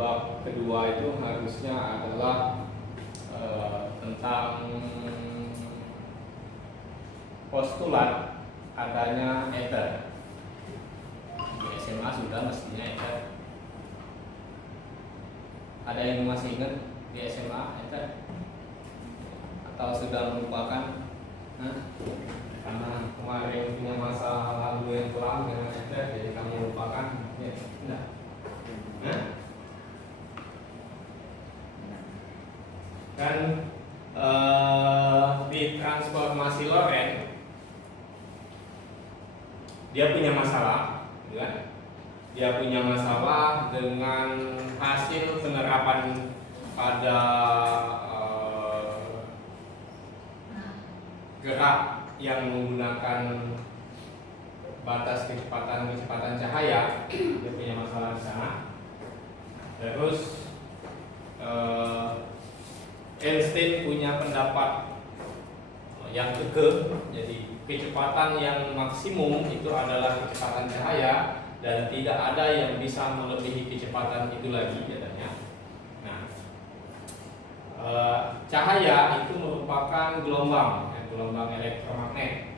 bab kedua itu harusnya adalah tentang postulat adanya ether. Di SMA sudah mestinya ether. Ada yang masih ingat di SMA ether? Atau sudah melupakan? Karena kemarin punya masa lalu yang kelam dengan ether, jadi kamu lupakan? Ya, enggak. Kan di transformasi Lorentz dia punya masalah, kan? Dia punya masalah dengan hasil penerapan pada gerak yang menggunakan batas kecepatan cahaya. Dia punya masalah di sana. Terus Einstein punya pendapat yang kekeh, jadi kecepatan yang maksimum itu adalah kecepatan cahaya dan tidak ada yang bisa melebihi kecepatan itu lagi katanya. Nah, cahaya itu merupakan gelombang elektromagnet.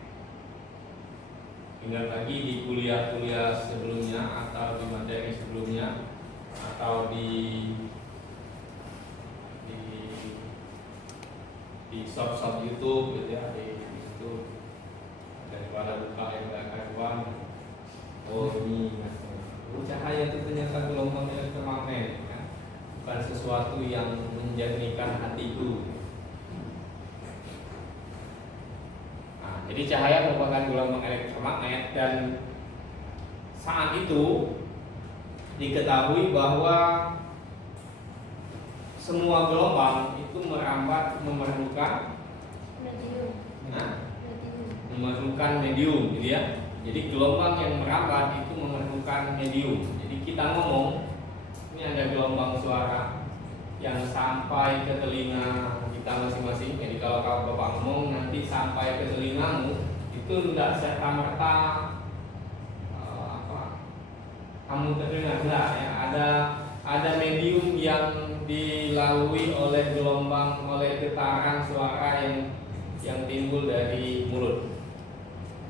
Ingat lagi di kuliah-kuliah sebelumnya atau di materi sebelumnya atau di short YouTube gitu ya, di situ daripada buka yang karuan. Oh ini cahaya itu ternyata gelombang elektromagnet, kan? Bukan sesuatu yang menjernihkan hatiku. Nah, jadi cahaya merupakan gelombang elektromagnet dan saat itu diketahui bahwa semua gelombang itu memerlukan medium, gitu ya. Jadi gelombang yang merambat itu memerlukan medium. Jadi kita ngomong, ini ada gelombang suara yang sampai ke telinga kita masing-masing. Jadi kalau Bapak ngomong nanti sampai ke telingamu, itu tidak serta-merta kamu terdengar, enggak ya. Ada medium yang dilalui oleh gelombang, oleh getaran suara yang timbul dari mulut.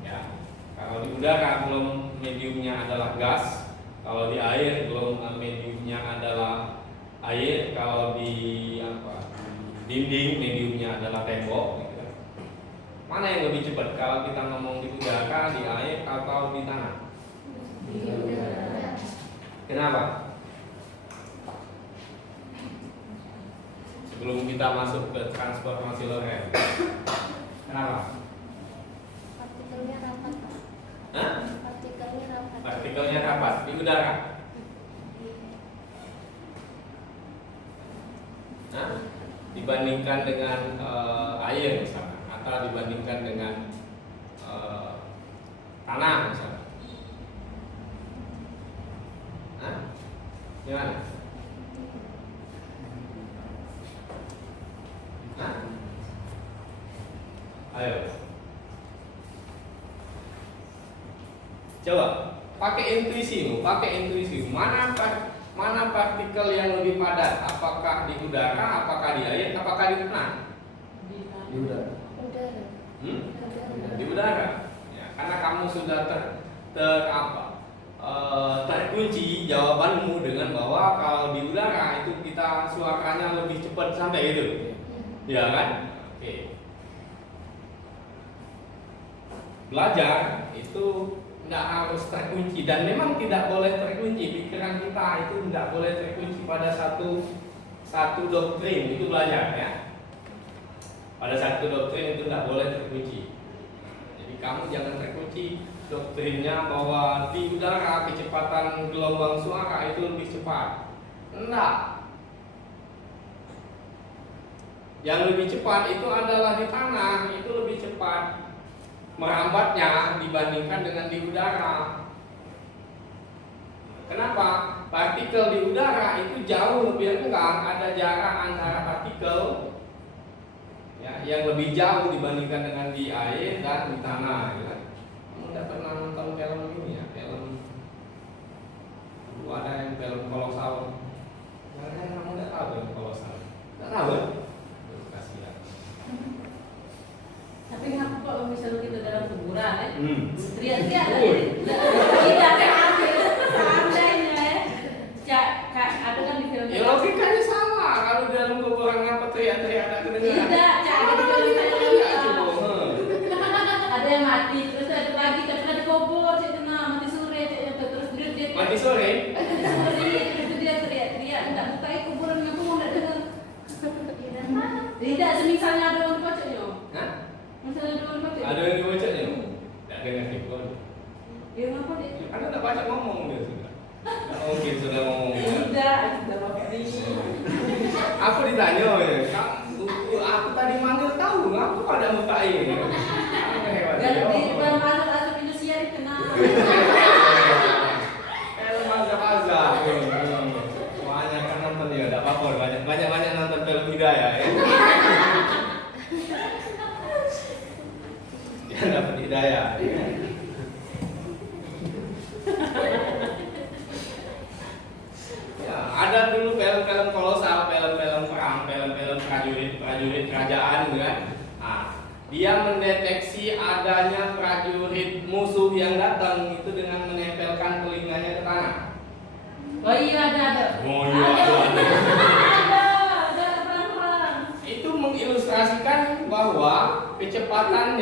Ya, kalau di udara mediumnya adalah gas, kalau di air mediumnya adalah air, kalau di dinding mediumnya adalah tembok. Gitu. Mana yang lebih cepat kalau kita ngomong di udara, di air, atau di tanah? Di udara. Kenapa? Sebelum kita masuk ke transformasi Lorentz, kenapa? Partikelnya rapat. Hah? Partikelnya rapat. Partikelnya rapat di udara. Nah, dibandingkan dengan air misalnya, atau dibandingkan dengan tanah misalnya. Hah? Gimana? Nah, ayo, coba pakai intuisimu. Mana partikel yang lebih padat? Apakah di udara, apakah di air, apakah di tanah? Di udara. Di udara. Ya, karena kamu sudah terkunci jawabanmu dengan bahwa kalau di udara itu kita suaranya lebih cepat sampai gitu. Ya kan? Oke. Belajar itu tidak harus terkunci dan memang tidak boleh terkunci. Pikiran kita itu tidak boleh terkunci pada satu doktrin itu belajar ya. Pada satu doktrin itu tidak boleh terkunci. Jadi kamu jangan terkunci doktrinnya bahwa di udara kecepatan gelombang suara itu lebih cepat. Enggak. Yang lebih cepat itu adalah di tanah, itu lebih cepat merambatnya dibandingkan dengan di udara. Kenapa? Partikel di udara itu jauh lebih renggang, ada jarak antara partikel ya, yang lebih jauh dibandingkan dengan di air dan di tanah. Ya. Kamu tidak pernah nonton film ini ya? Film dulu ada yang film kolosal Karena kamu nggak tahu kan kalau salah. Nggak tahu kan? Tuh, kasihan. Tapi kenapa kalau misalnya kita dalam kuburan ya? Teriak-teriak Betul. tidak kan seandainya ya. Kak, ada kan di film Ya logikanya sama. Kalau di dalam kuburan ngapa teriak-teriak ada kedengaran? tidak, Cak, ada di film Teriak coba. ada yang mati, terus ada lagi terus dikubur, cik mati sore, cik terus dia Mati sore. terus dia teriak-teriak, tidak buka kuburan yang pun tidak dengar. Tidak, semisalnya ada orang pocoknya. Hah? Misalnya ada orang pocok. Ada yang dibacanya? Tak dengar hikmah. Ya ngapa dia? Anda tak baca ngomong dia sudah. Tak mungkin sudah ngomong. Tidak, sudah bapak ini. Aku ditanya ya, aku tadi manggil tahu, aku pada muka ini. Dan di depan mana asap Indonesia dikenal. Film Azab-Azab. Banyak kan nonton ya, tidak apa-apa. Banyak nonton film Hidayah ya. Dia dapat hidayah. Ya, ada dulu film-film kolosal, film-film perang, film-film prajurit kerajaan gitu kan. Nah, dia mendeteksi adanya prajurit musuh yang datang itu dengan menempelkan telinganya ke tanah. Oh iya ada. Oh iya ada. Ada perang-perang. Itu mengilustrasikan bahwa kecepatan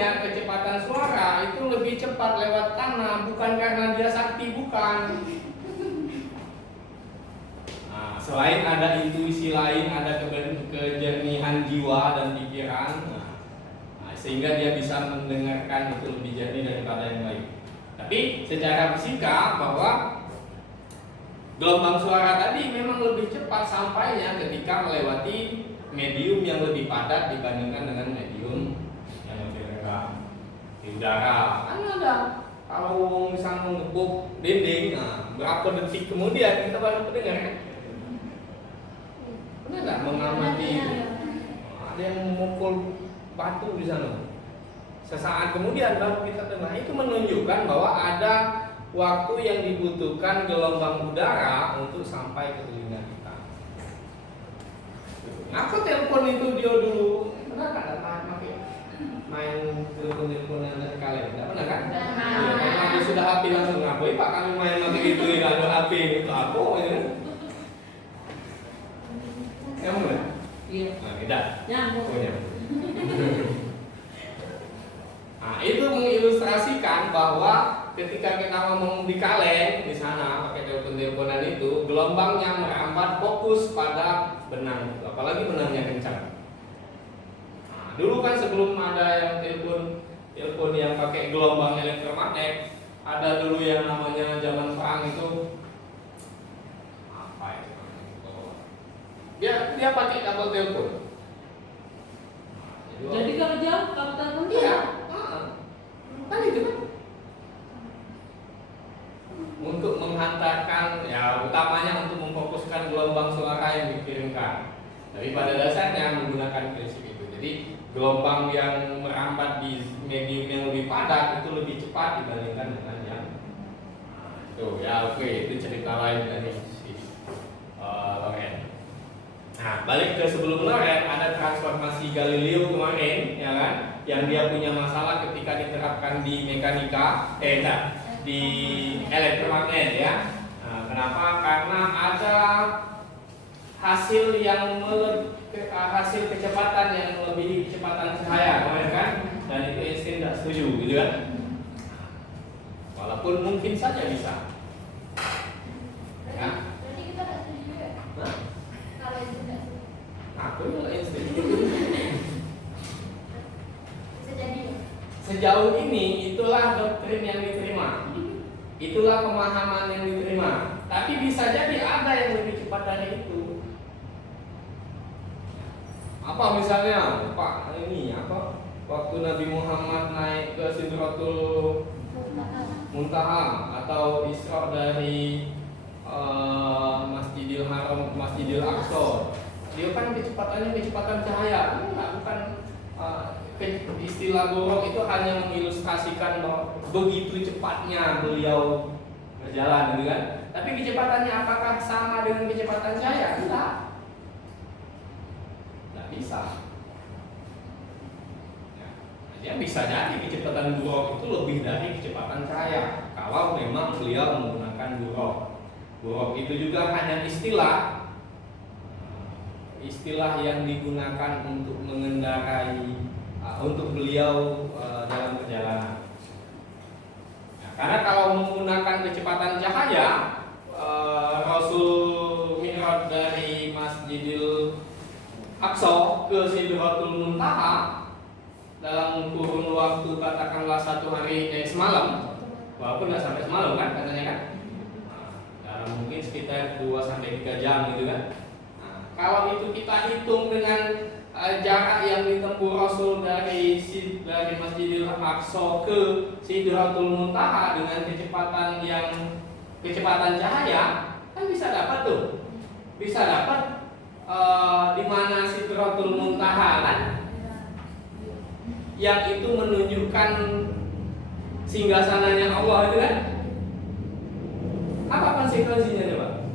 suara itu lebih cepat lewat tanah, bukan karena dia sakti, bukan. Nah, selain ada intuisi lain, ada kejernihan jiwa dan pikiran, sehingga dia bisa mendengarkan itu lebih jernih daripada yang lain. Tapi secara fisika bahwa gelombang suara tadi memang lebih cepat sampainya ketika melewati medium yang lebih padat dibandingkan dengan medium yang lebih rendah di udara. Kan ada kalau misalnya ngebuk dinding, berapa detik kemudian kita baru mendengar kan? Pernah nggak mengamati ada yang memukul batu di sana? Sesaat kemudian baru kita dengar. Itu menunjukkan bahwa ada waktu yang dibutuhkan gelombang udara untuk sampai ke telinga kita. Aku telepon itu dia dulu. Pernah nggak main telepon-teleponan dari kalian? Tidak pernah kan? Pernah. Karena dia sudah HP langsung ngapain Pak kami main pakai itu ya ada HP itu apa ya? Kamu nggak? Iya. Nah, tidak. Nyambung. Punya. Nah, itu mengilustrasikan bahwa ketika kita ngomong di kaleng di sana pakai telepon-teleponan itu, gelombangnya merambat fokus pada benang itu, apalagi benangnya kencang. Nah, dulu kan sebelum ada yang telepon yang pakai gelombang elektromagnet, ada dulu yang namanya zaman perang itu apa itu? Dia pakai kabel telepon. Jadi kalau jauh kalau telepon Iya, kan itu kan untuk menghantarkan, ya utamanya untuk memfokuskan gelombang suara yang dikirimkan. Tapi pada dasarnya menggunakan prinsip itu. Jadi gelombang yang merambat di medium yang lebih padat itu lebih cepat dibandingkan dengan yang itu. Ya oke, itu cerita lain dari si Loren. Nah, balik ke sebelum Loren, ada transformasi Galileo kemarin, ya kan? Yang dia punya masalah ketika diterapkan di mekanika, di elektromagnet ya. Nah, kenapa? Karena ada hasil yang hasil kecepatan yang melebihi kecepatan cahaya, kemarin kan? Dan itu Einstein tidak setuju, gitu kan? Walaupun mungkin saja bisa. Ya. Berarti kita nggak setuju juga. Nah, Kalau itu nggak setuju. aku juga Einstein. Bisa jadi ya? Sejauh ini itulah doktrin yang diterima, itulah pemahaman yang diterima. Tapi bisa jadi ada yang lebih cepat dari itu. Apa misalnya, Pak ini apa? Waktu Nabi Muhammad naik ke Sidratul Muntaha atau Isra dari Masjidil Haram ke Masjidil Aqsa, dia kan kecepatannya kecepatan cahaya, bukan. Istilah borong itu hanya mengilustrasikan bahwa begitu cepatnya beliau berjalan, gitu kan? Tapi kecepatannya apakah sama dengan kecepatan cahaya? Tidak. bisa. Ya, bisa jadi kecepatan buruk itu lebih dari kecepatan cahaya kalau memang beliau menggunakan buruk. Buruk itu juga hanya istilah yang digunakan untuk mengendarai untuk beliau dalam perjalanan. Nah, karena kalau menggunakan kecepatan cahaya, Rasul Mi'raj dari Masjidil Aqsa ke Sidratul Muntaha dalam kurun waktu katakanlah 1 hari semalam, walaupun nggak sampai semalam kan katanya kan, dalam mungkin sekitar 2-3 jam gitu kan. Nah, kalau itu kita hitung dengan jarak yang ditempuh Rasul dari Masjidil Aqsa ke Sidratul Muntaha dengan kecepatan cahaya, kan bisa dapat tuh, bisa dapat di mana Sidratul Muntaha kan, yang itu menunjukkan singgasananya Allah itu kan. Apa konsekuensinya coba?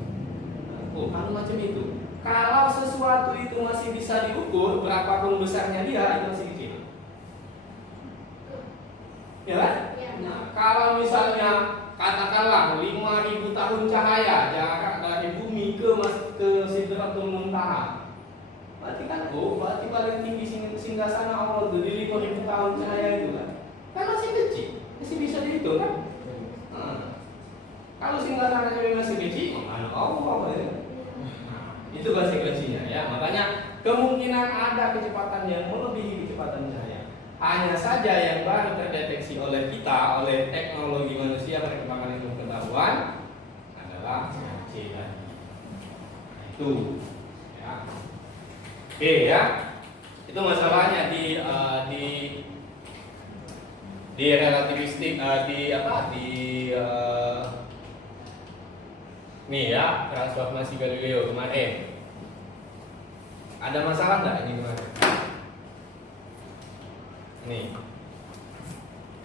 Oh, kan macam itu. Kalau sesuatu itu masih bisa diukur, berapapun besarnya dia, itu masih kecil. Ya kan? Nah, kalau misalnya katakanlah 5.000 tahun cahaya jarak dari bumi ke Sidratul Muntaha, berarti paling tinggi singgasana Allah itu di 5.000 tahun cahaya itu kan masih kecil, masih bisa dihitung kan. Kalau singgasana masih kecil, mana Allah ya. Itu konsekuensinya ya. Makanya kemungkinan ada kecepatan yang melebihi kecepatan cahaya. Hanya saja yang baru terdeteksi oleh kita, oleh teknologi manusia perkembangan ilmu pengetahuan adalah C tadi. Itu ya. Oke ya. Itu masalahnya di relativistik nih ya, transformasi Galileo kemarin. Ada masalah nggak ini kemarin? Nih.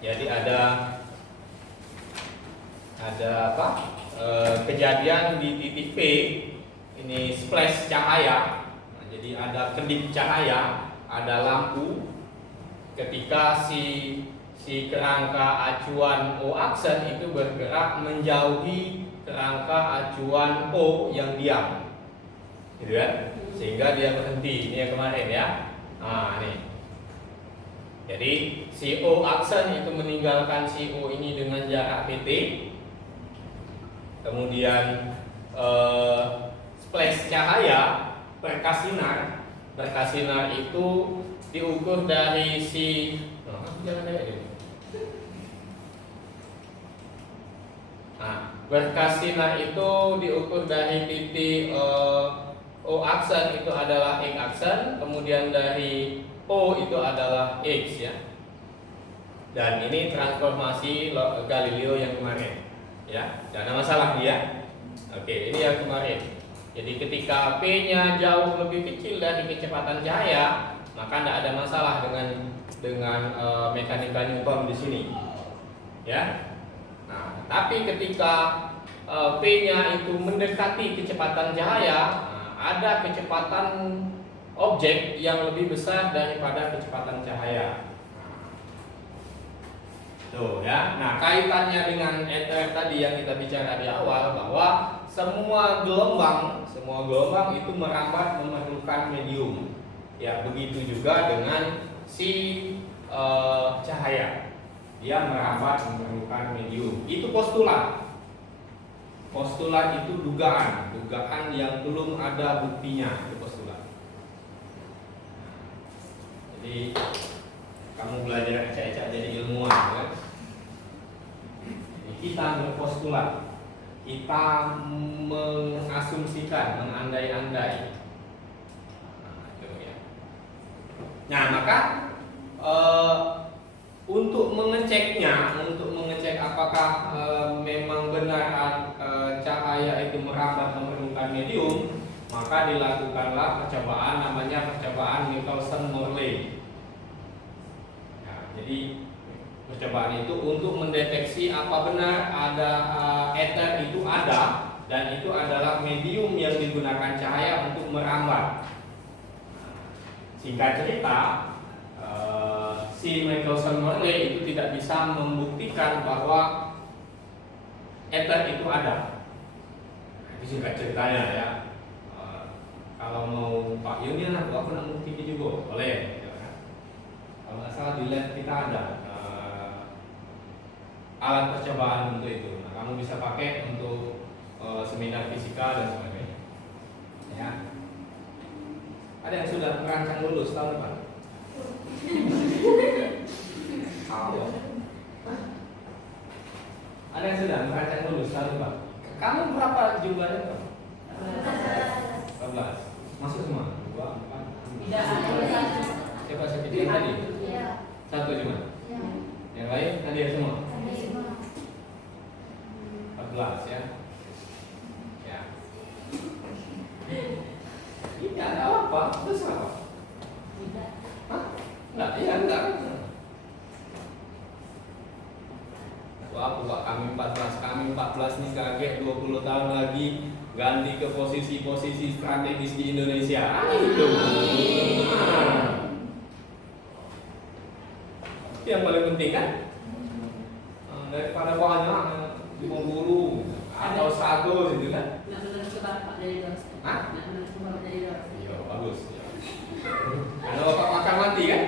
Jadi ada apa? Kejadian di titik P, ini splash cahaya. Nah, jadi ada kedip cahaya, ada lampu. Ketika si kerangka acuan O aksen itu bergerak menjauhi kerangka acuan O yang diam, gitu kan? Sehingga dia berhenti. Ini yang kemarin ya. Nah, nih. Jadi si O aksen itu meninggalkan si O ini dengan jarak pt. Kemudian splash cahaya berkas sinar itu diukur dari si jangan kayak gitu. Nah, berkas sinar itu diukur dari titik O aksen itu adalah X aksen, kemudian dari O itu adalah X ya. Dan ini transformasi Galileo yang kemarin ya. Tidak ada masalah dia. Oke, ini yang kemarin. Jadi ketika P-nya jauh lebih kecil dari kecepatan cahaya, maka tidak ada masalah dengan mekanika Newton di sini. Ya. Nah, tapi ketika P-nya itu mendekati kecepatan cahaya, ada kecepatan objek yang lebih besar daripada kecepatan cahaya. Tuh ya. Nah, kaitannya dengan ether tadi yang kita bicara di awal, bahwa semua gelombang itu merambat memerlukan medium. Ya, begitu juga dengan si cahaya. Dia merambat memerlukan medium. Itu postulat. Postulat itu dugaan yang belum ada buktinya, itu postulat. Jadi kamu belajar ecak-ecak jadi ilmuwan, kan? Kita berpostulat, kita mengasumsikan, mengandai-andai. Nah, maka untuk mengecek apakah memang benar cahaya itu merambat memerlukan medium, maka dilakukanlah percobaan, namanya percobaan Michelson-Morley. Nah, jadi percobaan itu untuk mendeteksi apa benar ada ether itu ada, dan itu adalah medium yang digunakan cahaya untuk merambat. Singkat cerita, si Michelson Morley itu tidak bisa membuktikan bahwa ether itu ada. Nah, itu singkat ceritanya ya. Kalau mau Pak Yunian, aku nak bukti juga boleh. Gitu kan. Kalau nggak salah di lab kita ada alat percobaan untuk itu. Nah, kamu bisa pakai untuk seminar fisika dan sebagainya. Ya. Ada yang sudah merancang lulus tahun depan? Ada yang sudah merancang lulus tahun depan? Kamu berapa jumlahnya? 14. Masuk semua? 2, 4. Tidak ada. Siapa sakit yang tadi? Iya. Satu cuma. Iya. Yang lain hadir semua? Ada semua. 14 ya. Ya. Tidak ada apa? Terus apa? Tidak. Hah? Enggak, iya enggak. Wah, Pak, kami 14 nih kaget 20 tahun lagi ganti ke posisi-posisi strategis di Indonesia. Itu. Itu yang paling penting kan? Daripada banyak di Bengkulu atau satu gitu kan? Nak menerus ke bapak dari dosen. Hah? Nak menerus ke bapak dari dosen. Iya, bagus. Karena bapak makan mati kan?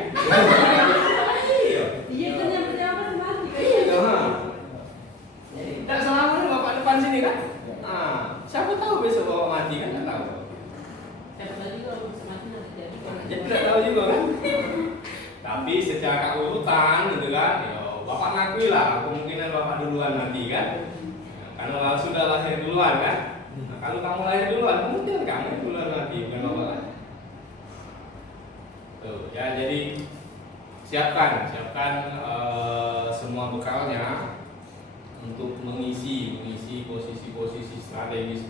Iya. Iya kan yang berjawab mati. Tidak selamanya bapak depan sini kan? Nah, siapa tahu besok bapak mati kan? Tidak tahu. Siapa tahu juga kalau bisa mati nanti jadi. Ya tidak tahu juga kan? Tapi secara urutan gitu kan, ya bapak ngakui lah kemungkinan bapak duluan mati kan? Nah, karena sudah lahir duluan kan? Nah, kalau kamu lahir duluan, kemungkinan kamu duluan mati bukan bapak lah. Tuh, ya jadi siapkan semua bekalnya untuk mengisi posisi-posisi strategis,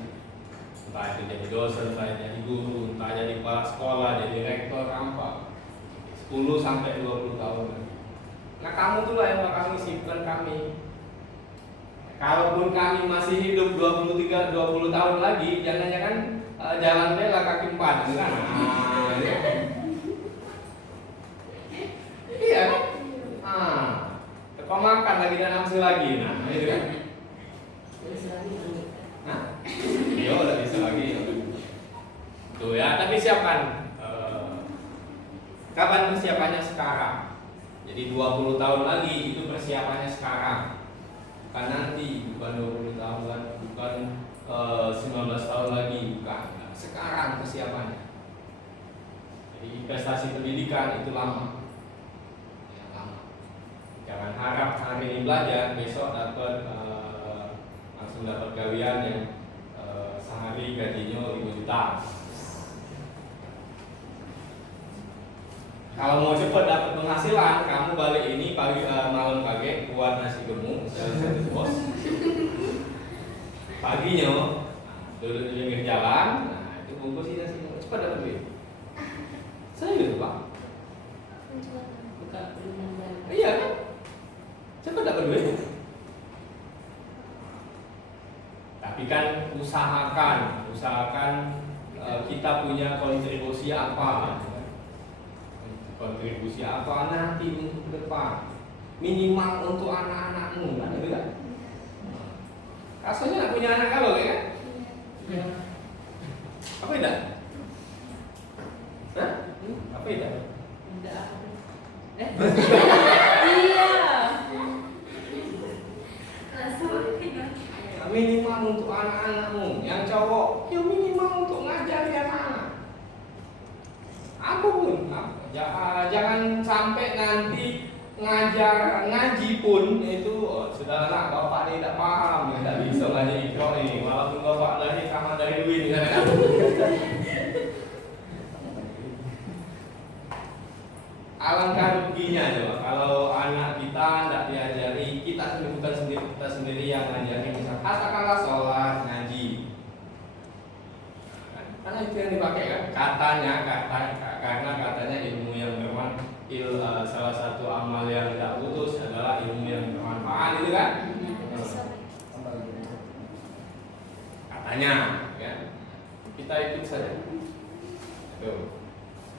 entah itu jadi dosen, entah jadi guru, entah jadi kepala sekolah, jadi rektor, apa 10 sampai 20 tahun lagi. Nah, kamu itulah yang bakal ngisi, bukan kami. Kalaupun kami masih hidup 20 tahun lagi, jangan-jangan jalan bela kaki 4 gitu kan? Nah, ya. Iya kan? Kau makan lagi dan nafsu lagi, nah itu kan? Nah, iya udah bisa lagi. Tuh ya, tapi siapkan. Kapan persiapannya sekarang? Jadi 20 tahun lagi itu persiapannya sekarang. Bukan nanti, bukan 20 tahun, bukan 19 tahun lagi, bukan. Nah, sekarang persiapannya. Jadi investasi pendidikan itu lama. Jangan harap hari ini belajar, besok dapat langsung dapat gawian yang sehari gajinya 5 juta. Kalau mau cepat dapat penghasilan, kamu balik ini pagi malam kaget buat nasi gemuk, bos. Paginya duduk di pinggir jalan, nah itu bungkus nasi gemuk, cepat dapat duit. Serius Pak? Buka perumahan. Iya kan? Cepat dapat duit. Tapi kan usahakan kita punya kontribusi apa? Kontribusi apa nanti untuk ke depan? Minimal untuk anak-anakmu, kan gitu kan? Rasanya nggak punya anak kalau kan? Iya. Apa tidak? Hah? Apa tidak? Tidak. Iya. Minimal untuk anak-anakmu. Yang cowok, ya minimal untuk ngajari anak-anak. Apapun, jangan sampai nanti ngaji pun itu sudah anak bapak ini tidak paham, tidak bisa ngaji ikro ini, walaupun bapak dari kamar dari duit kan? Alangkah ruginya coba kalau anak kita tidak diajari, kita sendiri yang ngajari, misal katakanlah sholat, ngaji. Karena itu yang dipakai kan, karena katanya ilmu yang salah satu amal yang tidak putus adalah ilmu yang bermanfaat, itu kan? Katanya, kan? Kita ikut saja. Tuh.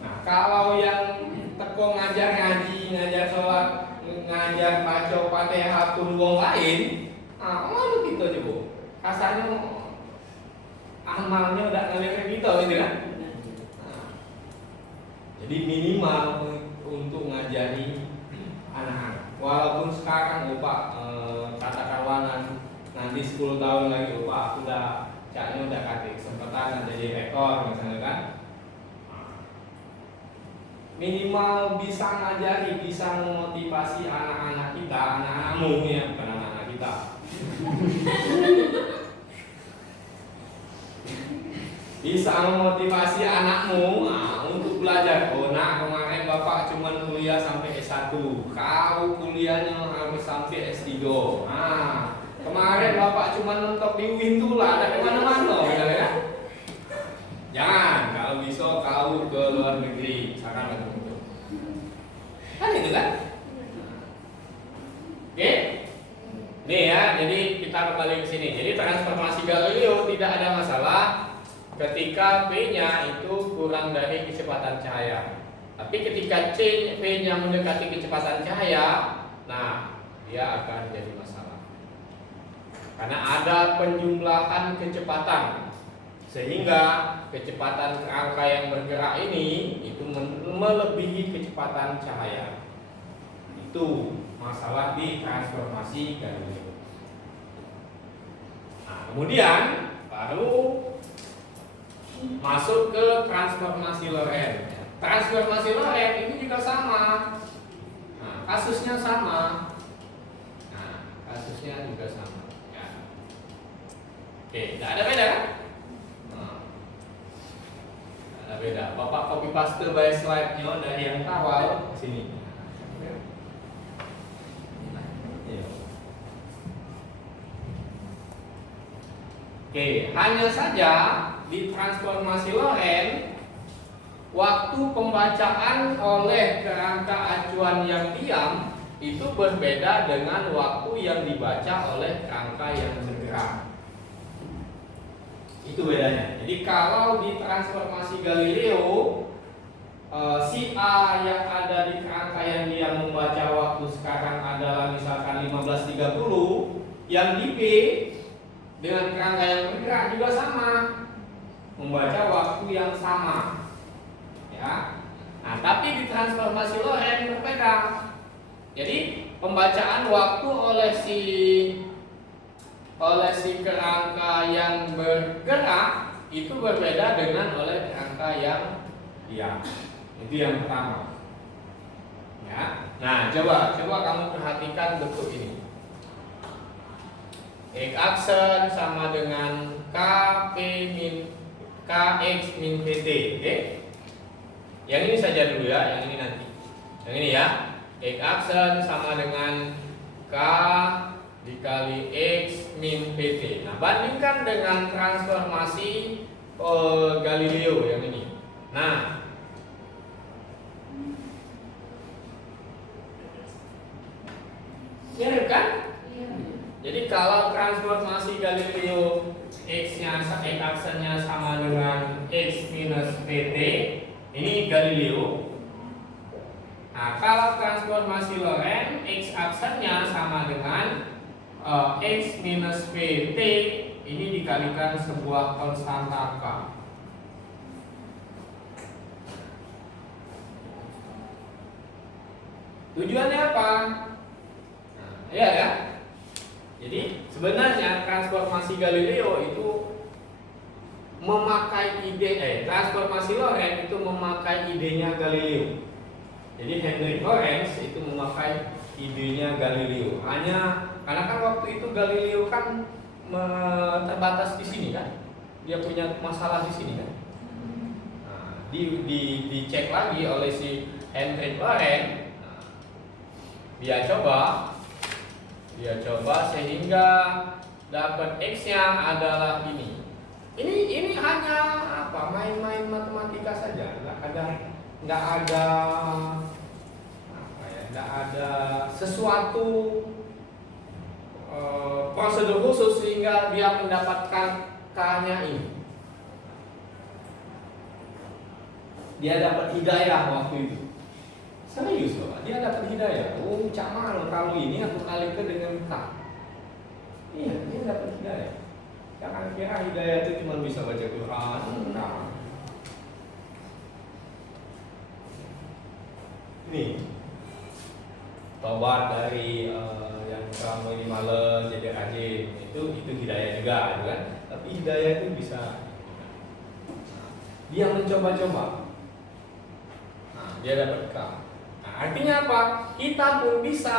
Nah, kalau yang teko ngajar ngaji, ngajar sholat, ngajar baca Fatihah pun wong lain, malu kita juga. Kasarnya amalnya udah ngelirik kita gitu kan. Nah, jadi minimal untuk ngajari anak-anak. Walaupun sekarang Pak katakanlah nanti 10 tahun lagi Pak udah caknya udah kasih kesempatan jadi rekor misalnya kan. Minimal bisa ngajari, bisa memotivasi anak-anak kita, anak-anakmu ya, bukan anak-anak kita. Bisa memotivasi anakmu untuk belajar. Oh nak, kemarin bapak cuma kuliah sampai S1, kau kuliahnya harus sampai S3. Kemarin bapak cuma mentok di UIN tuh lah, ada kemana-mana ya. Jangan, kalau bisa kau ke luar negeri, saran aku itu. Kan itu kan? Oke? Nih ya, jadi kita kembali ke sini. Jadi transformasi Galileo tidak ada masalah ketika P-nya itu kurang dari kecepatan cahaya. Tapi ketika P-nya mendekati kecepatan cahaya, nah dia akan jadi masalah. Karena ada penjumlahan kecepatan. Sehingga kecepatan kerangka yang bergerak ini itu melebihi kecepatan cahaya. Itu masalah di transformasi Galileo. Nah, kemudian baru masuk ke transformasi Lorentz. Transformasi Lorentz ini juga sama. Nah, kasusnya sama. Nah, kasusnya juga sama. Ya. Oke, tidak ada beda kan? Ada beda. Bapak copy paste by slide-nya dari yang awal ke sini. Oke, hanya saja di transformasi Lorentz waktu pembacaan oleh kerangka acuan yang diam itu berbeda dengan waktu yang dibaca oleh kerangka yang bergerak. Itu bedanya. Jadi kalau di transformasi Galileo si A yang ada di kerangka yang dia membaca waktu sekarang adalah misalkan 15.30, yang di B dengan kerangka yang bergerak juga sama, membaca waktu yang sama. Ya. Nah, tapi di transformasi Lorentz berbeda. Jadi pembacaan waktu oleh si kerangka yang bergerak itu berbeda dengan oleh kerangka yang diam. Itu yang pertama. Ya. Nah, coba kamu perhatikan bentuk ini. X aksen sama dengan Kx min Pt. Oke? Yang ini saja dulu ya, yang ini nanti. Yang ini ya. X aksen sama dengan K dikali X min Pt. Nah, bandingkan dengan transformasi Galileo yang ini. Nah, mirip kan? Jadi kalau transformasi Galileo X-nya X aksennya sama dengan X minus Pt, ini Galileo. Nah, kalau transformasi Lorentz X aksennya sama dengan X minus Pt, ini dikalikan sebuah konstanta K. Tujuannya apa? Nah, ya ya. Jadi sebenarnya transformasi Galileo itu memakai transformasi Lorentz itu memakai idenya Galileo. Jadi Hendrik Lorentz itu memakai idenya Galileo. Hanya karena kan waktu itu Galileo kan terbatas di sini kan, dia punya masalah di sini kan. Nah, dicek lagi oleh si Hendrik Lorentz. Nah, dia coba sehingga dapat X-nya adalah ini. Ini hanya apa? Main-main matematika saja. Nggak ada sesuatu prosedur khusus sehingga dia mendapatkan K-nya ini. dia dapat hidayah waktu itu. Serius loh, dia dapat hidayah. Oh, cak mana kalau ini aku kali ke dengan K. Iya, dia dapat hidayah. Jangan kira hidayah itu cuma bisa baca Quran. Enggak. Ini tobat dari yang kamu ini malas jadi rajin, itu hidayah juga, gitu kan? Tapi hidayah itu bisa dia mencoba-coba. Nah, dia dapat K. Nah, artinya apa? Kita pun bisa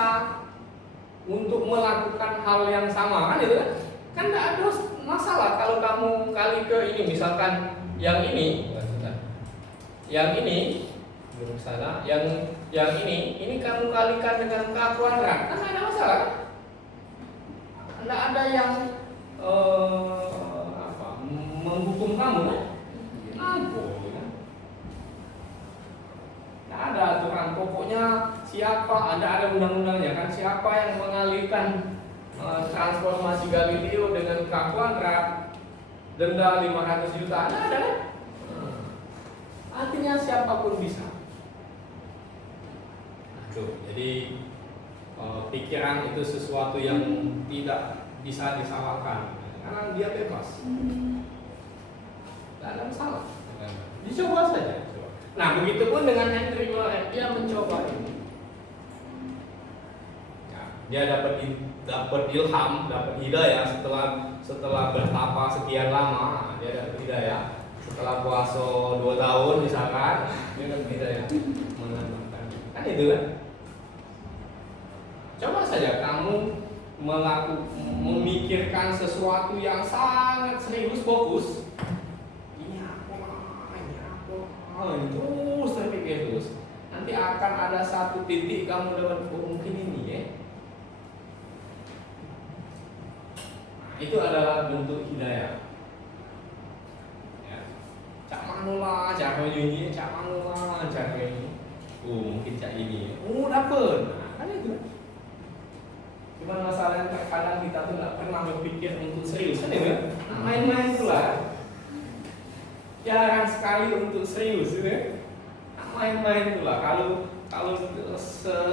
untuk melakukan hal yang sama, kan itu kan? Kan tidak ada masalah kalau kamu kali ke ini, misalkan yang ini belum salah, yang ini kamu kalikan dengan K kuadrat, kan tidak ada masalah, kan? Tidak ada yang menghukum kamu, kan? Ampun, kan? Tidak ada aturan, pokoknya siapa, ada undang-undangnya kan, siapa yang mengalihkan transformasi Galileo dengan K kuadrat, denda 500 juta, ada kan? Artinya siapapun bisa. Jadi pikiran itu sesuatu yang tidak bisa disalahkan karena dia bebas, tidak ada masalah. Dicoba saja. Nah, begitu pun dengan Henry Moore, dia mencoba ini. Dia dapat ilham, dapat hidayah setelah bertapa sekian lama. Dia dapat hidayah setelah puasa 2 tahun misalkan, dia dapat hidayah mengamalkan. Kan itu kan? Coba saja kamu memikirkan sesuatu yang sangat serius, fokus. Ini apa? Terus terpikir terus. Nanti akan ada satu titik kamu dapat, oh mungkin ini ya. Nah, itu adalah bentuk hidayah. Ya. Cak manulah cara ini, cak manulah cara ini. Oh mungkin cak ini. Oh dapat. Nah, kan itu. Cuman masalahnya terkadang kita tuh nggak pernah berpikir untuk serius, kan ya? Main-main pula. Jarang sekali untuk serius, ya? Main-main pula. Kalau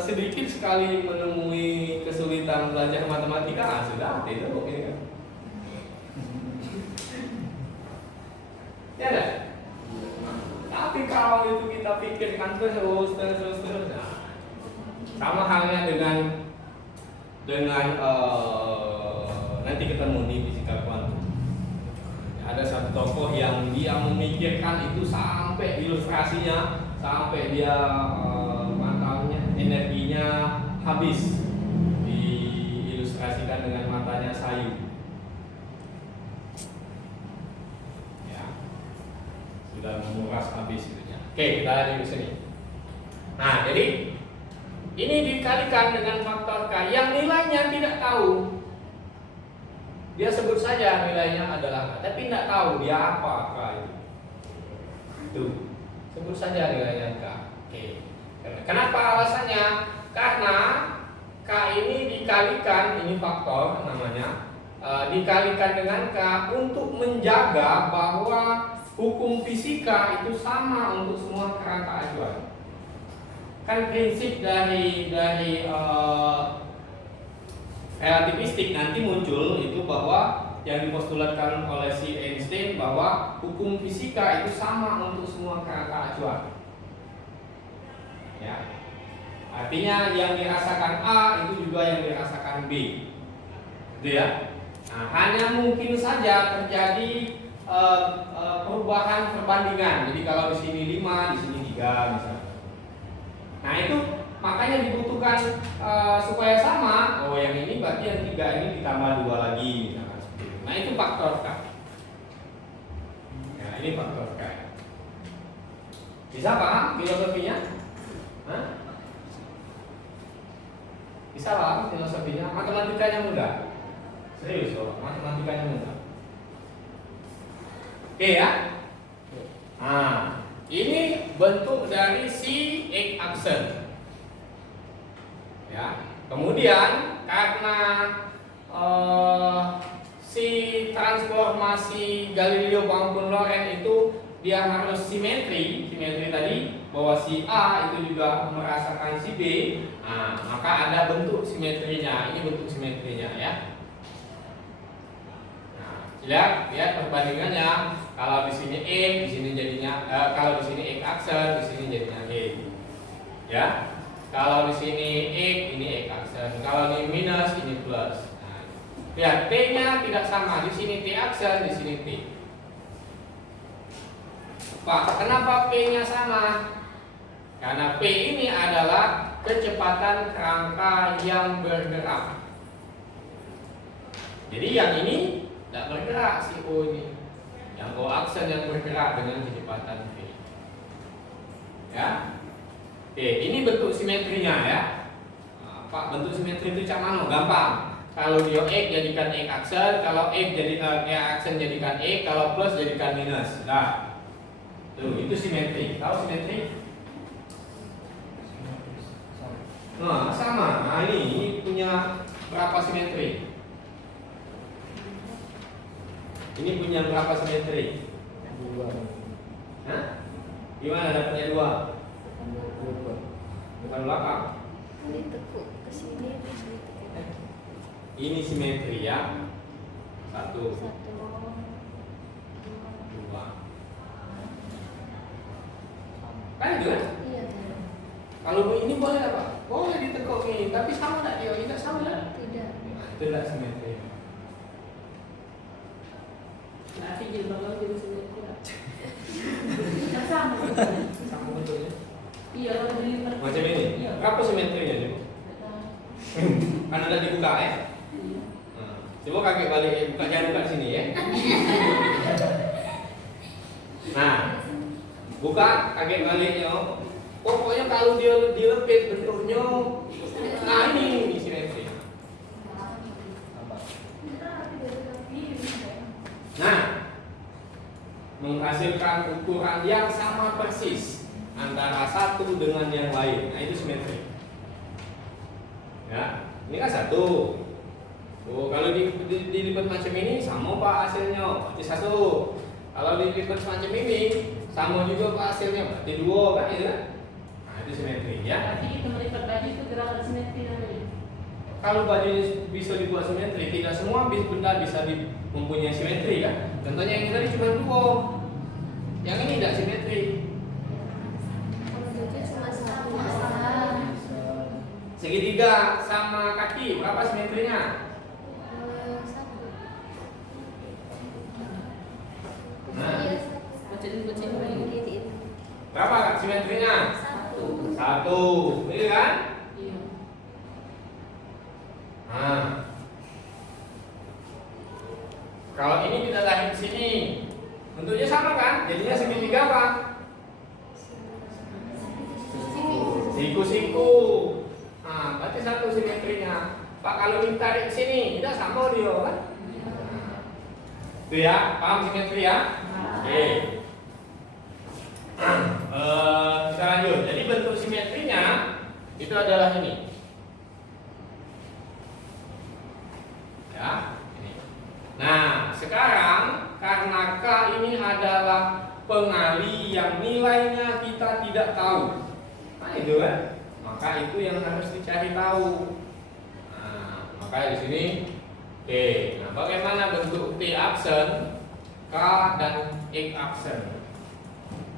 sedikit sekali menemui kesulitan belajar matematika, sudah itu, ya kan? Ya kan? Tapi kalau itu kita pikirkan terus, nah, sama halnya dengan nanti ketemu di fisika kuantum. Ada satu tokoh yang dia memikirkan itu sampai ilustrasinya, sampai dia energinya habis diilustrasikan dengan matanya sayu. Ya, sudah menguras habis itunya. Oke, kita lihat di sini. Nah, jadi ini dikalikan dengan faktor K yang nilainya tidak tahu. Dia sebut saja nilainya adalah K, tapi tidak tahu dia apa K itu. Tuh, sebut saja nilainya K. Oke. Kenapa alasannya? Karena K ini dikalikan, ini faktor namanya, dikalikan dengan K untuk menjaga bahwa hukum fisika itu sama untuk semua kerangka acuan. Kan prinsip dari relativistik nanti muncul itu bahwa yang dipostulatkan oleh si Einstein bahwa hukum fisika itu sama untuk semua kerangka acuan. Ya. Artinya yang dirasakan A itu juga yang dirasakan B. Gitu ya. Nah, hanya mungkin saja terjadi perubahan perbandingan. Jadi kalau di sini 5, di sini 3 misalnya. Nah itu makanya dibutuhkan supaya sama. Oh yang ini berarti yang 3 ini ditambah 2 lagi misalkan seperti itu. Nah itu faktor K. Nah ini faktor K. Bisa paham filosofinya? Hah? Bisa paham filosofinya? Matematikanya mudah. Serius loh, matematikanya mudah. Oke ya. Nah ini bentuk dari si X aksen. Ya. Kemudian karena si transformasi Galileo maupun Lorentz itu dia harus simetri simetri tadi bahwa si A itu juga merasakan si B, nah, maka ada bentuk simetrinya. Ini bentuk simetrinya ya. Nah, lihat perbandingannya. Kalau di sini E, di sini jadinya kalau di sini X aksen, di sini jadinya E. Ya. Kalau di sini X, ini X aksen. Kalau ini minus, ini plus. Nah, lihat T-nya tidak sama. Di sini T aksen, di sini T. Pak, kenapa P-nya sama? Karena P ini adalah kecepatan kerangka yang bergerak. Jadi yang ini tidak bergerak si O ini. Yang O aksen yang bergerak dengan kecepatan P. Ya. Oke, ini bentuk simetrinya ya. Nah, Pak, bentuk simetri itu cak mana? Gampang. Kalau dia X jadikan X aksen, kalau X jadi X aksen jadikan X, kalau plus jadikan minus. Nah. Tuh, itu simetri. Tahu simetri? Nah, sama. Nah, ini punya berapa simetri? Ini punya berapa simetri? 2. Hah? Gimana dapatnya 2? Bukan belakang. Ditekuk ke sini, ke sini. Ini simetri ya. 1, 2. Kan itu kan? Iya. Kalau ini boleh apa? Boleh ditekuk ini, tapi sama enggak dia? Tidak sama enggak? Tidak. Nah, itu adalah simetri. Berarti jilbab jadi simetri. Nah, sama. Sama bentuknya. Iya, kalau dilipat. Macam ini. Iya. Berapa simetrinya nih? Kan ada dibuka ya. Iya. Nah, coba kakek balik, buka jangan buka sini ya. Nah, buka kakek baliknya. Pokoknya kalau dia dilepit bentuknya, nah ini simetri. Nah, menghasilkan ukuran yang sama persis antara satu dengan yang lain. Nah, itu simetri. Ya, ini kan satu. Oh, kalau dilipat macam ini sama Pak hasilnya, berarti satu. Kalau dilipat semacam ini sama juga Pak hasilnya, berarti dua kan itu kan? Nah, itu simetri ya. Berarti kita melipat baju itu gerakan simetri namanya. Kalau baju bisa dibuat simetri, tidak semua benda bisa mempunyai simetri kan? Contohnya yang tadi cuma dua, yang ini tidak simetri. Cuma satu. Segitiga sama kaki berapa simetrinya? Satu. Nah. Iya, Bacin-bacin satu. lagi. Berapa simetrinya? Satu. Satu, ini kan? Iya. Nah, kalau ini kita tarik di sini, bentuknya sama kan? Jadinya segitiga apa? Siku-siku. Nah, berarti satu simetrinya. Pak, kalau kita tarik ke sini, tidak sama dia kan? Itu ya, paham simetri ya? Oke. Kita lanjut. Jadi bentuk simetrinya itu adalah ini. Ya, ini. Nah, sekarang karena K ini adalah pengali yang nilainya kita tidak tahu. Nah, itu kan? Maka itu yang harus dicari tahu. Nah, maka di sini oke. Nah, bagaimana bentuk T aksen, K dan X aksen?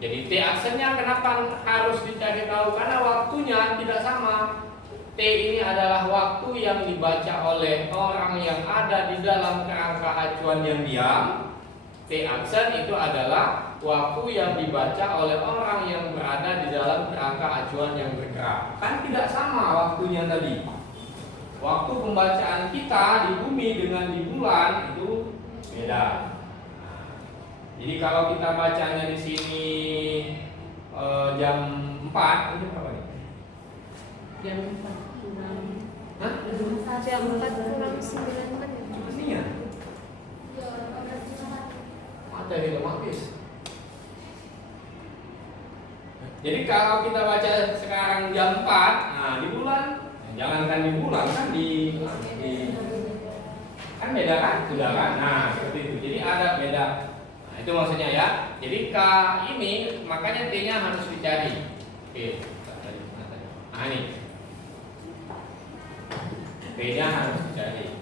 Jadi T aksennya kenapa harus dicari tahu? Karena waktunya tidak sama. T ini adalah waktu yang dibaca oleh orang yang ada di dalam kerangka acuan yang diam. T aksen itu adalah waktu yang dibaca oleh orang yang berada di dalam kerangka acuan yang bergerak. Kan tidak sama waktunya tadi. Waktu pembacaan kita di bumi dengan di bulan itu beda. Nah, jadi kalau kita bacanya di sini jam 4 itu berapa nih? Jam 4 kurang. Hah? Jam 4 kurang 9 menit. Pastinya? Ya, ada cuma Ada di habis. Jadi kalau kita baca sekarang jam 4, nah di bulan, jangankan di bulan kan di kan beda kan, sudah kan? Nah seperti itu. Jadi ada beda. Nah, itu maksudnya ya. Jadi K ini makanya T-nya harus dicari. Oke. Nah, ini. T-nya harus dicari.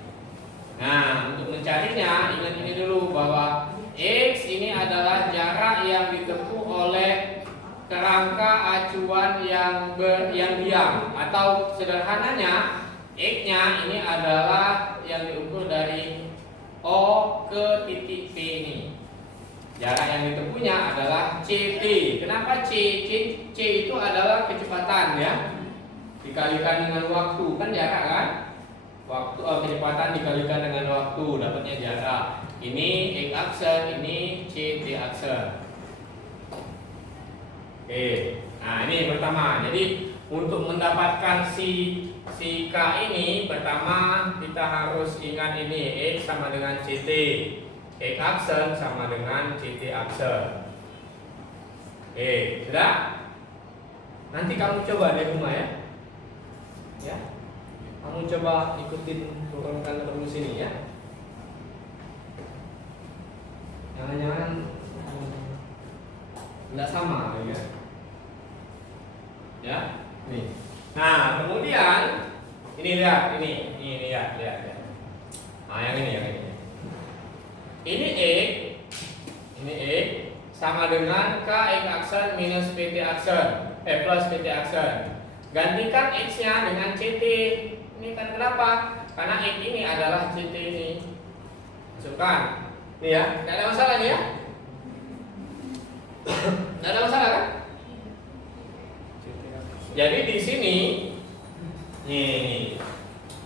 Nah, untuk mencarinya ingat ini dulu bahwa X ini adalah jarak yang ditempuh oleh kerangka acuan yang diam, atau sederhananya X-nya ini adalah yang diukur dari O ke titik P ini. Jarak yang ditempuhnya adalah CT. Kenapa C? C itu adalah kecepatan ya. Dikalikan dengan waktu, kan jarak kan? Waktu kecepatan dikalikan dengan waktu, dapatnya jarak. Ini X aksen, ini CT aksen. Oke. Nah, ini pertama. Jadi untuk mendapatkan si K ini, pertama kita harus ingat ini X sama dengan CT. X aksen sama dengan CT aksen. Oke, sudah? Nanti kamu coba di rumah ya. Ya. Kamu coba ikutin turunkan rumus ini ya. Jangan-jangan tidak sama ya. Ya, nih. Nah, kemudian ini lihat, ini lihat. Nah, yang ini. Ini E sama dengan K X aksen minus PT aksen, plus PT aksen. Gantikan X-nya dengan CT. Ini kan kenapa? Karena X ini adalah CT ini. Masukkan. Ini ya, tidak ada masalah nih ya. Tidak ada masalah kan? Jadi di sini nih.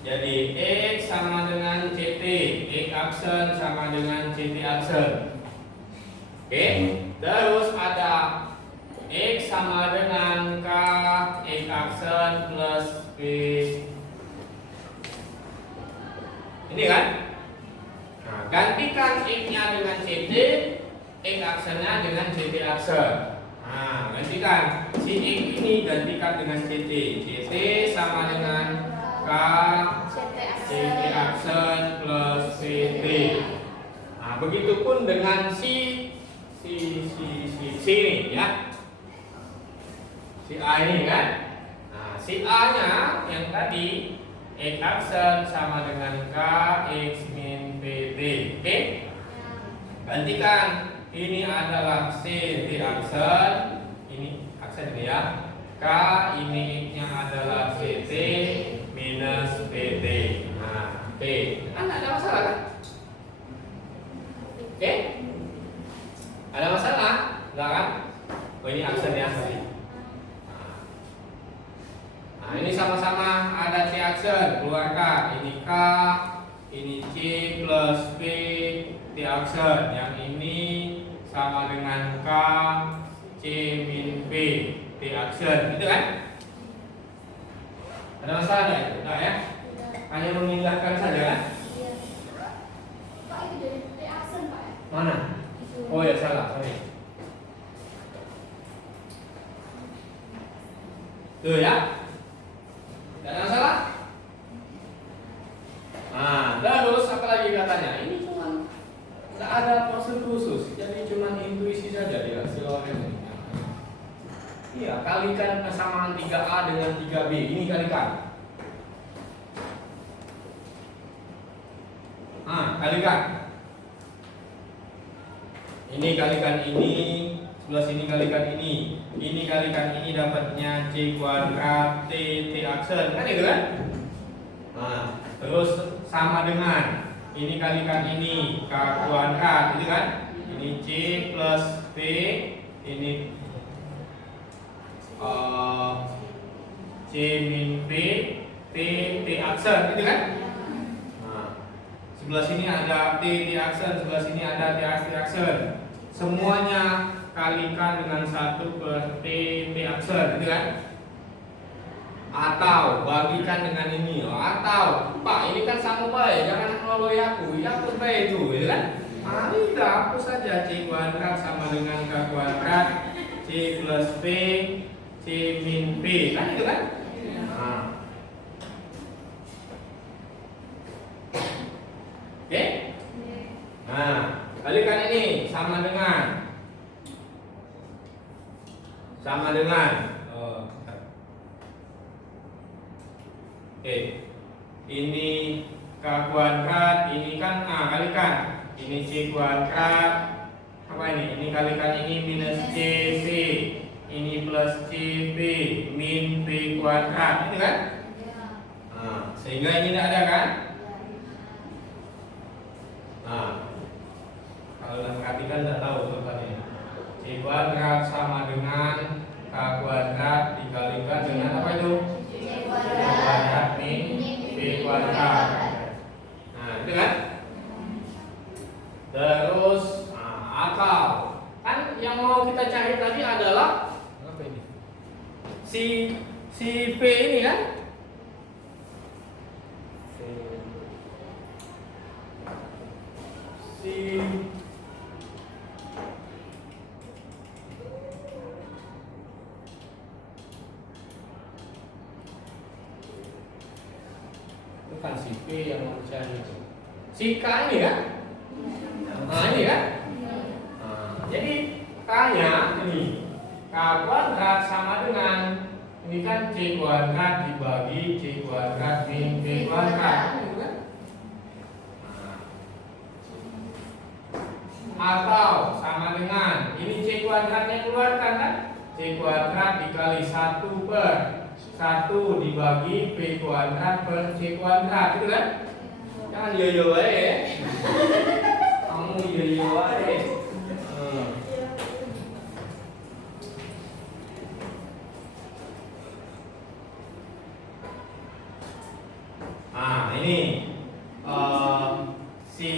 Jadi X sama dengan CT, X aksen sama dengan CT aksen. Oke, terus ada X sama dengan K X aksen plus P. Ini kan? Nah, gantikan X-nya dengan CT, X aksennya dengan CT aksen. Nah, gantikan si X ini gantikan dengan CT. CT sama dengan K CT aksen plus CT. Nah, begitupun dengan si ini ya. Si A ini kan. Nah, si A-nya yang tadi X aksen sama dengan K X min PT. Oke? Gantikan ini adalah CT aksen, ini aksen ini ya. K ini X-nya adalah CT minus PT. Nah, oke. Kan ada masalah kan? Oke? Ada masalah? Enggak kan? Oh, ini aksen ya tadi. Nah, ini sama-sama ada T aksen, keluarkan. Ini K, ini C plus P T aksen. Yang ini sama dengan K C min P T aksen, gitu kan? Ada masalah nggak itu? Nggak ya? Hanya memindahkan saja kan? Iya. Pak, itu dari T aksen Pak ya? Mana? Oh ya salah, sorry. Tuh ya? Tidak ada masalah? Nah, terus apa lagi katanya? Ini cuma tidak ada prosedur khusus, jadi cuma intuisi saja dihasil orang ini. Iya, kalikan kesamaan 3A dengan 3B. Ini kalikan. Nah, kalikan. Ini kalikan ini, sebelah sini kalikan ini. Ini kalikan ini dapatnya C kuadrat T aksen. Kan itu kan? Nah, terus sama dengan ini kalikan ini K kuadrat, gitu kan? Ini C plus T, ini C min P T aksen, gitu kan? Nah, sebelah sini ada T aksen, sebelah sini ada T aksen. Semuanya kalikan dengan 1 per T aksen, gitu kan? Atau bagikan dengan ini, atau Pak ini kan sama baik, jangan ngelola aku, ya hapus baik itu, gitu kan? Ah, tidak, hapus saja C kuadrat sama dengan K kuadrat C plus P C min P, kan itu kan? Nah. Oke? Nah, kalikan ini sama dengan sama dengan oke. Ini K kuadrat, ini kan A kalikan. Ini C kuadrat. Apa ini? Ini kalikan ini minus CB. Ini plus CB min B kuadrat. Ini kan? Nah, sehingga ini tidak ada kan? Nah, kalau dalam perhatikan tidak tahu contohnya. C kuadrat sama dengan K kuadrat dikalikan dengan apa itu? C kuadrat min B kuadrat. Nah, itu kan? Terus atau kan yang mau kita cari tadi adalah apa ini? Si P ini kan? Si bukan si P yang mau cari itu. Si K ini kan? Nah, ini kan? Nah, jadi K-nya ini K kuadrat sama dengan ini kan C kuadrat dibagi C kuadrat min B kuadrat. Gitu kan? Atau sama dengan ini C kuadratnya keluarkan kan? C kuadrat dikali 1 per 1 dibagi B kuadrat per C kuadrat, gitu kan? Jangan yo-yo aja. Kamu yo-yo aja. Nah, ini si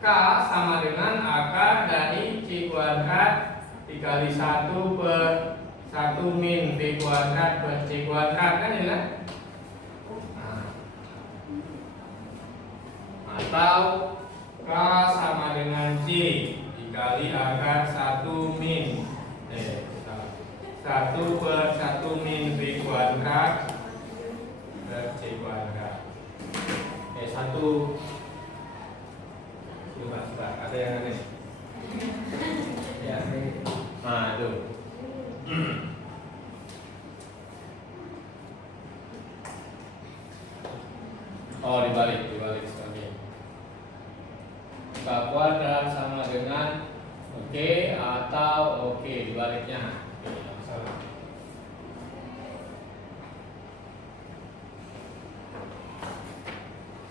K sama dengan akar dari C kuadrat dikali 1 per 1 min B kuadrat per C kuadrat, kan ini kan? Nah. Atau K sama dengan C dikali akar 1 min 1 per 1 min B kuadrat per C kuadrat. 1 Coba, ada yang aneh. Ya, nah itu. Oh, dibalik sekali. K kuadrat sama dengan oke atau oke dibaliknya. Oke, salah.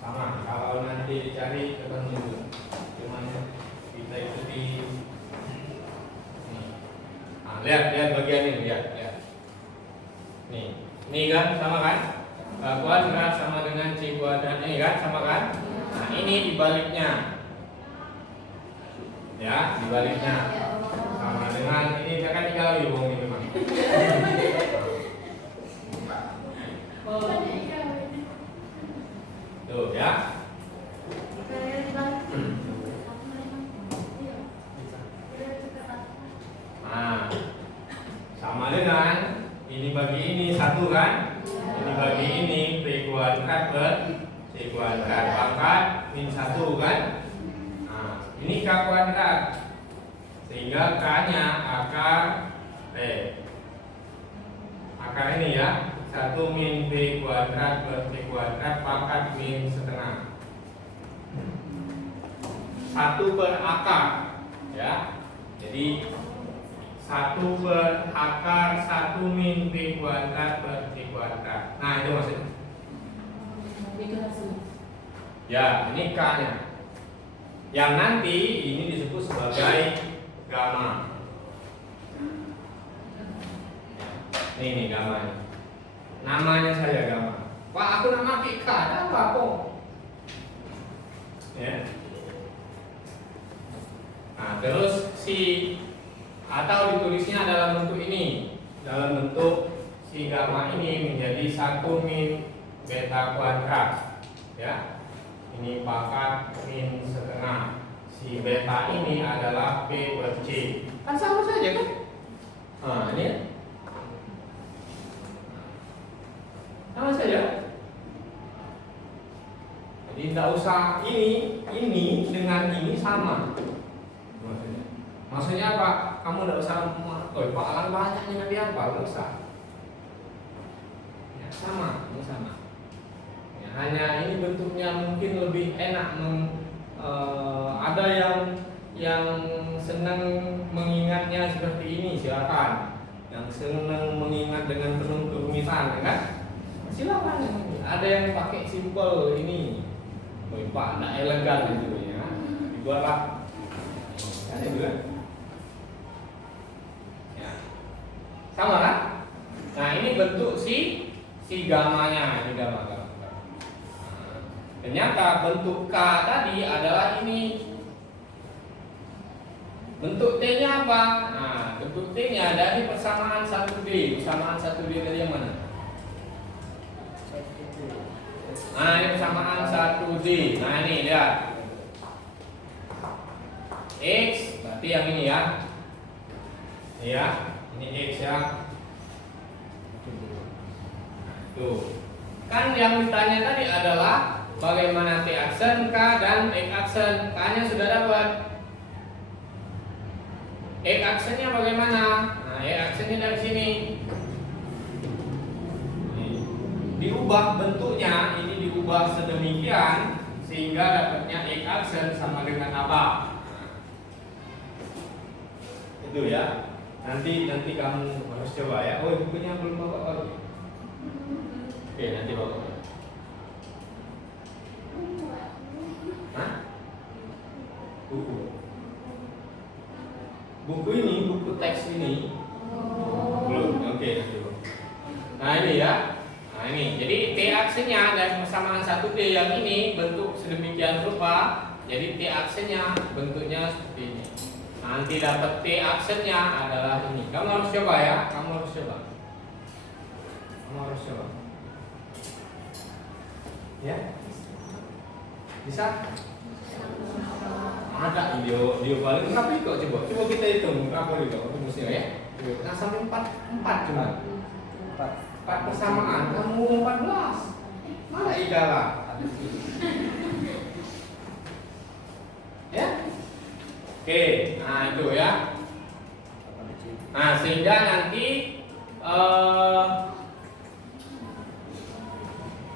Sama, kalau nanti dicari ketemu. Cuman kita ikuti. Nah, lihat bagian ini, lihat. Nih kan sama kan? K kuadrat sama dengan C kuadrat ini kan sama kan? Nah, ini dibaliknya. Ya, dibaliknya. Sama dengan ini kan dikali bohong ini memang. Tuh ya. Nah, sama dengan ini bagi ini 1 kan? Ini bagi ini B kuadrat per C kuadrat pangkat min 1 kan? Nah, ini K kuadrat. Sehingga K-nya akar akar ini ya 1 min B kuadrat per C kuadrat pangkat min setengah 1 per akar ya. Jadi 1 per akar 1 min B kuadrat per C kuadrat. Nah, itu maksudnya. Ya, ini K-nya. Yang nanti ini disebut sebagai gamma. Ini gamma. Namanya saya gamma. Pak, aku nama K, ada apa kok? Ya. Nah, terus si atau ditulisnya dalam bentuk ini, dalam bentuk si gamma ini menjadi 1 min beta kuadrat ya. Ini pangkat min setengah. Si beta ini adalah P per C. Kan sama saja kan? Nah, ini ya. Sama saja. Jadi tidak usah ini dengan ini sama. Maksudnya apa? kamu tidak usah, oh Pak alang banyaknya nanti apa, nggak usah. Ya, sama. Ya, hanya ini bentuknya mungkin lebih enak. Ada yang senang mengingatnya seperti ini, silakan. Yang senang mengingat dengan penuh kerumitan, ya kan? Silakan. Ada yang pakai simpel ini, oh Pak tidak elegan gitu ya. Dibuatlah. Ada juga. Ya. Sama kan? Nah ini bentuk si gamanya, ini gamma. Ternyata bentuk K tadi adalah ini. Bentuk T-nya apa? Nah, bentuk T-nya dari persamaan 1D. Persamaan 1D dari yang mana? Nah, ini persamaan 1D. Nah, ini lihat. X berarti yang ini ya. Ya, ini X ya. Tuh. Kan yang ditanya tadi adalah bagaimana T aksen, K dan X aksen. K-nya sudah dapat. X aksennya bagaimana? Nah, X aksennya dari sini. Diubah bentuknya, ini diubah sedemikian sehingga dapatnya X aksen sama dengan apa? Itu ya. Nanti kamu harus coba ya. Oh, bukunya belum bawa lagi. Oke, nanti bawa. Hah? Buku ini, buku teks ini belum. Oke, nanti belum. Nah ini ya. Nah ini, jadi T aksennya dari persamaan 1D yang ini bentuk sedemikian rupa. Jadi T aksennya bentuknya seperti ini. Nanti dapat T aksennya adalah ini. Kamu harus coba ya. Kamu harus coba. Ya? Bisa? Ada video paling berapa kok coba kita hitung berapa juga untuk musim ya. Nah sampai 4 cuma 4 persamaan kamu 14 mana igala ya. Oke, nah itu ya. Nah sehingga nanti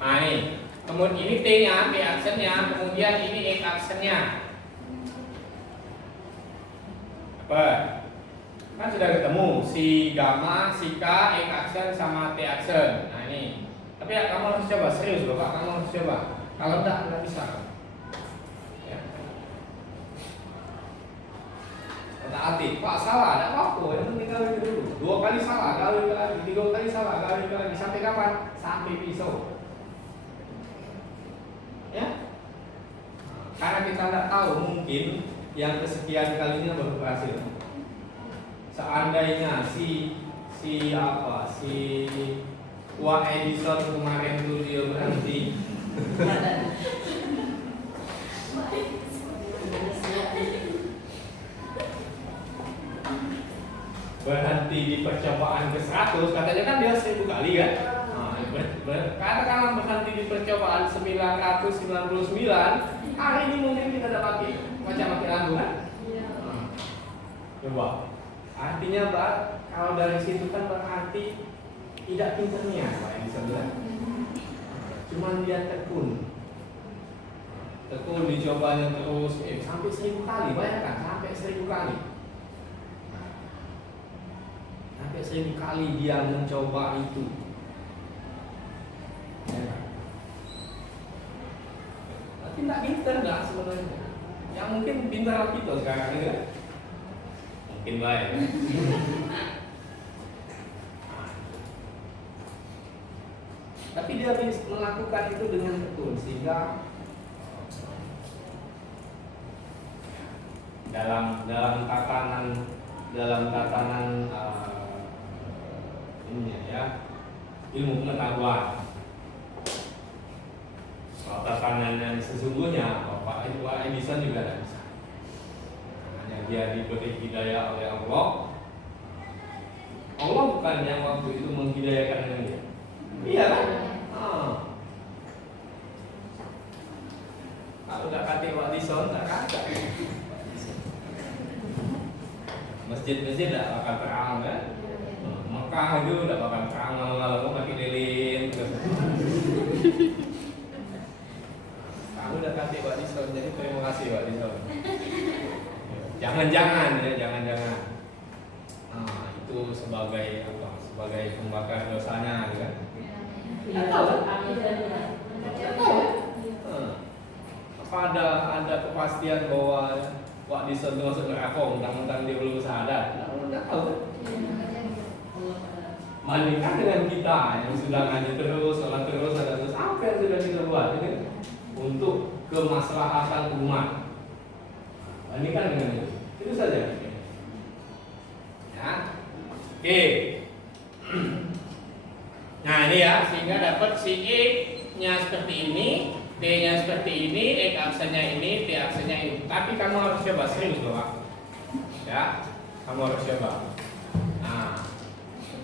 nah ini kemudian ini T-nya, T aksennya, kemudian ini X aksennya. Apa? Kan sudah ketemu si gamma, si K, X aksen sama T aksen. Nah ini. Tapi ya, kamu harus coba serius loh Pak, kamu harus coba. Kalau enggak bisa. Ya. Hati, Pak salah, ada apa-apa, yang penting kali dulu. 2 kali salah, kali 3 kali salah, kali sampai kapan? Sampai pisau. Ya, karena kita tidak tahu mungkin yang kesekian kalinya baru berhasil. Seandainya si Wah Edison kemarin tuh dia berhenti. Berhenti di percobaan ke-100, katanya kan dia 1000 kali kan? Katakanlah berhenti di percobaan 999, hari ini mungkin kita dapat macam lagu kan? Coba. Artinya Pak, kalau dari situ kan berarti tidak pinternya Pak yang bisa bilang. Cuman dia tekun dicobanya terus sampai 1000 kali, bayangkan sampai 1000 kali. Sampai 1000 kali dia mencoba itu. Tapi tidak pintar dah sebenarnya. Yang mungkin pintar kita sekarang ini kan? Mungkin baik. Tapi dia bisa melakukan itu dengan tekun sehingga dalam tatanan ini ya ilmu pengetahuan. Kalau tatanan yang sesungguhnya Bapak Edison juga tidak bisa. Hanya dia diberi hidayah oleh Allah. Allah bukan yang waktu itu menghidayakan dia. Iya kan? Kalau udah kata Edison tak kata. masjid-masjid tidak bakal terang kan. Mekah itu tidak bakal terang malam-malam mau pakai lilin. Kamu udah kasih Pak Dison, jadi terima kasih Pak Dison. Jangan-jangan ya, jangan-jangan. Nah, itu sebagai apa? Sebagai pembakar dosanya, kan? Iya, amin. Apa ada kepastian bahwa Pak Dison itu masuk neraka tentang dia belum sadar? Tidak tahu kan? Bandingkan dengan kita yang sudah ngaji terus, sholat terus, ada terus, apa yang sudah kita buat ini untuk kemaslahatan umat. Bandingkan dengan itu saja. Ya, oke. Nah ini ya, sehingga dapat si E-nya seperti ini, T-nya seperti ini, X aksennya ini, T aksennya ini. Tapi kamu harus coba serius loh, Pak. Ya, kamu harus coba.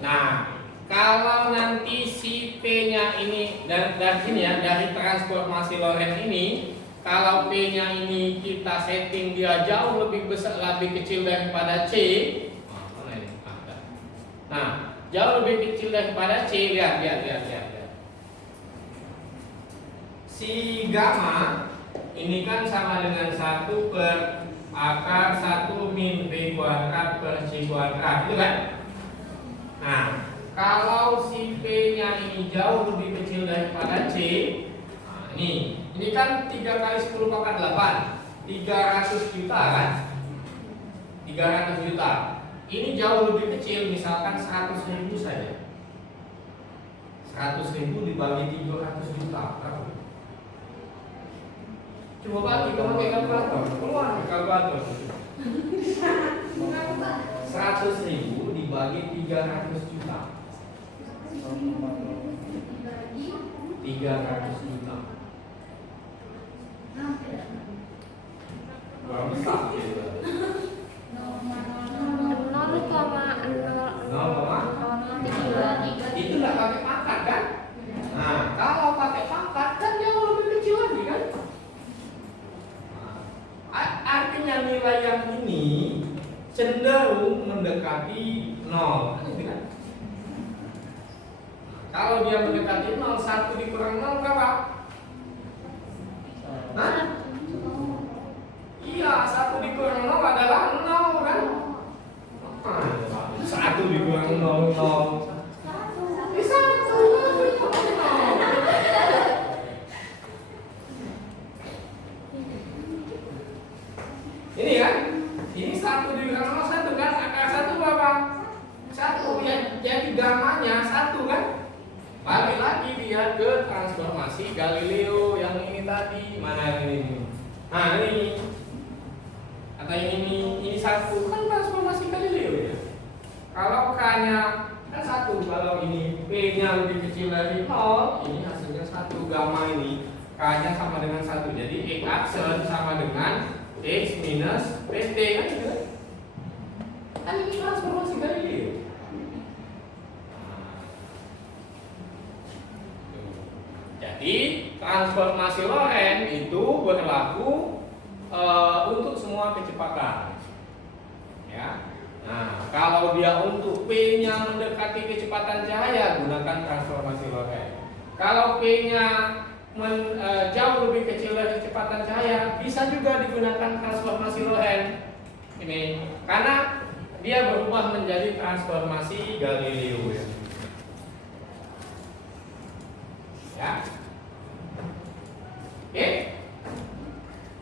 Nah, kalau nanti si P-nya ini dari sini ya, dari transformasi Lorentz ini, kalau P-nya ini kita setting dia jauh lebih besar, lebih kecil daripada C. Nah, jauh lebih kecil daripada C. Lihat. Si gamma ini kan sama dengan 1 per akar 1 min B kuadrat per C kuadrat, itu kan? Nah, kalau si P-nya ini jauh lebih kecil daripada C, nah ini kan 3 kali 10 pangkat 8, 300 juta kan? 300 juta. Ini jauh lebih kecil, misalkan 100.000 saja. 100.000 dibagi 300 juta, berapa? Coba bagi kalau pakai kalkulator, keluar kalkulator. 100.000 dibagi 300 juta. 300 juta. Berapa besar gitu? 0,003. Itu nggak pakai pangkat kan? Nah, kalau pakai pangkat kan jauh lebih kecil lagi kan? Artinya nilai yang ini cenderung mendekati 0. Kalau dia mendekati 0, 1 dikurang 0 berapa? Hah? Iya, 1 dikurang 0 adalah 0 kan? 1 dikurang 0, 0. Bisa 1. Ini kan? Ini 1 dikurang 0, 1 kan? Akar 1 berapa? 1 ya, jadi gamanya 1 kan? Balik lagi dia ke transformasi Galileo yang ini tadi. Mana yang ini? Nah ini atau yang ini 1 kan transformasi Galileo ya. Kalau K-nya kan 1, kalau ini P-nya lebih kecil dari 0, ini hasilnya 1. Gamma ini K-nya sama dengan 1. Jadi X aksen sama dengan X minus PT kan gitu. Kan ini transformasi Galileo. Jadi transformasi Lorentz itu berlaku untuk semua kecepatan. Ya. Nah, kalau dia untuk P-nya mendekati kecepatan cahaya, gunakan transformasi Lorentz. Kalau P-nya jauh lebih kecil dari kecepatan cahaya, bisa juga digunakan transformasi Lorentz. Ini karena dia berubah menjadi transformasi Galileo ya. Ya. Oke?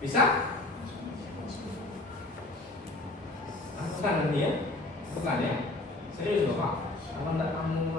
Bisa? Bukan nanti ya? Bukan ya? Serius Bapak? Kalau enggak kamu